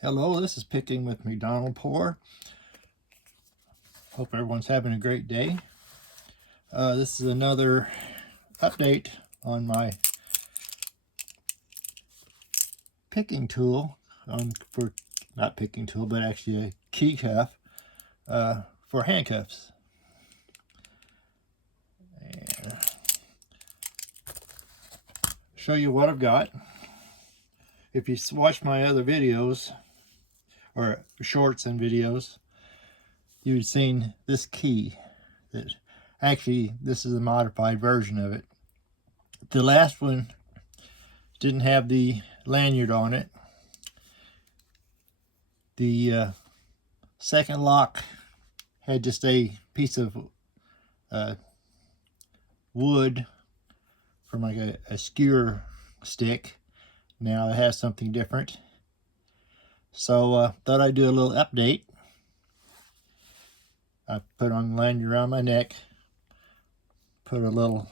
Hello, this is Picking with Mcdpoor. Hope everyone's having a great day. This is another update on my picking tool, not picking tool, but actually a key cuff for handcuffs. And show you what I've got. If you watch my other videos, or shorts and videos, you've seen this key. That actually, this is a modified version of it. The last one didn't have the lanyard on it. The second lock had just a piece of wood from like a skewer stick. Now it has something different. So thought I'd do a little update. I put on the lanyard around my neck, put a little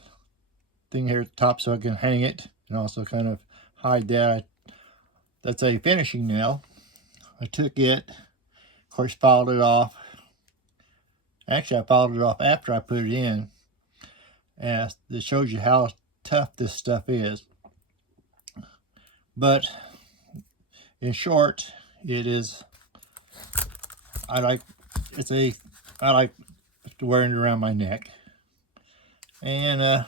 thing here at the top so I can hang it and also kind of hide that. That's a finishing nail. I took it, of course, filed it off. Actually, I filed it off after I put it in. And it shows you how tough this stuff is. But in short, it is, I like wearing it around my neck. And as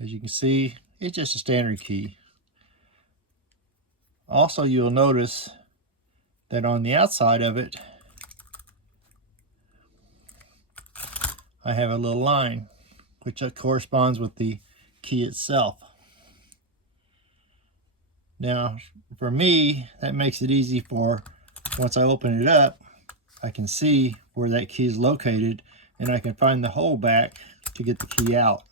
you can see, it's just a standard key. Also, you'll notice that on the outside of it, I have a little line, which corresponds with the key itself. Now, for me, that makes it easy for, once I open it up, I can see where that key is located, and I can find the hole back to get the key out.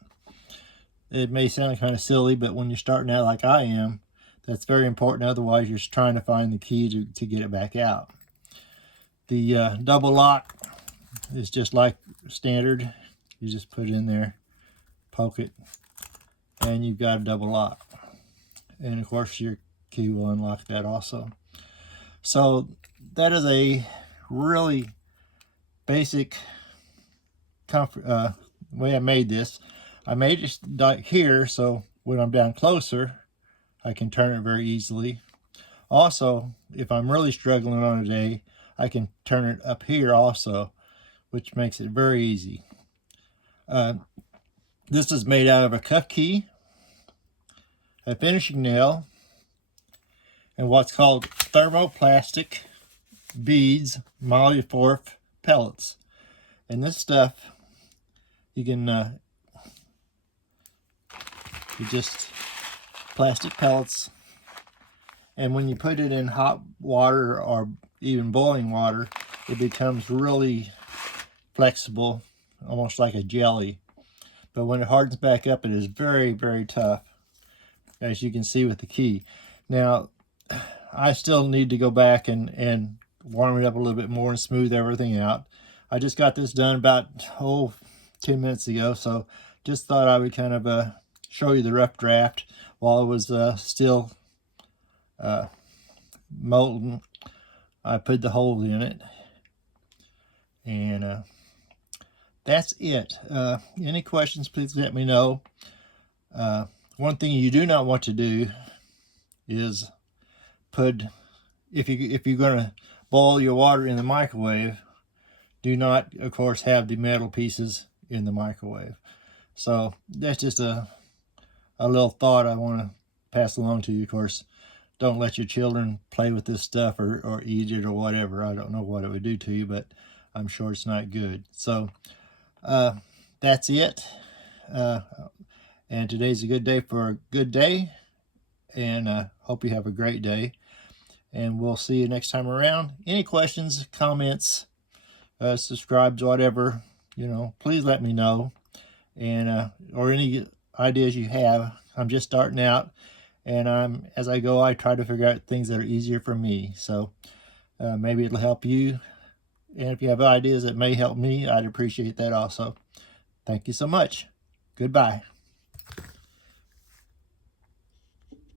It may sound kind of silly, but when you're starting out like I am, that's very important. Otherwise, you're just trying to find the key to get it back out. The double lock is just like standard. You just put it in there, poke it, and you've got a double lock. And of course, your key will unlock that also. So that is a really basic way I made this. I made it here so when I'm down closer, I can turn it very easily. Also, if I'm really struggling on a day, I can turn it up here also, which makes it very easy. This is made out of a cuff key, a finishing nail, and what's called thermoplastic beads Mcdpoor pellets. And this stuff, you can just plastic pellets, and when you put it in hot water or even boiling water, it becomes really flexible, almost like a jelly. But when it hardens back up, it is very, very tough, as you can see with the key. Now, I still need to go back and warm it up a little bit more and smooth everything out. I just got this done about 10 minutes ago, so just thought I would kind of show you the rough draft while it was still molten. I put the hole in it, and that's it. Any questions, please let me know. One thing you do not want to do is if you're going to boil your water in the microwave, do not, of course, have the metal pieces in the microwave. So that's just a little thought I want to pass along to you. Of course, don't let your children play with this stuff or eat it or whatever. I don't know what it would do to you, but I'm sure it's not good. So that's it. And today's a good day for a good day. And hope you have a great day. And we'll see you next time around. Any questions, comments, subscribes, whatever, please let me know. And or any ideas you have. I'm just starting out, and as I go, I try to figure out things that are easier for me. So maybe it'll help you. And if you have ideas that may help me, I'd appreciate that also. Thank you so much. Goodbye.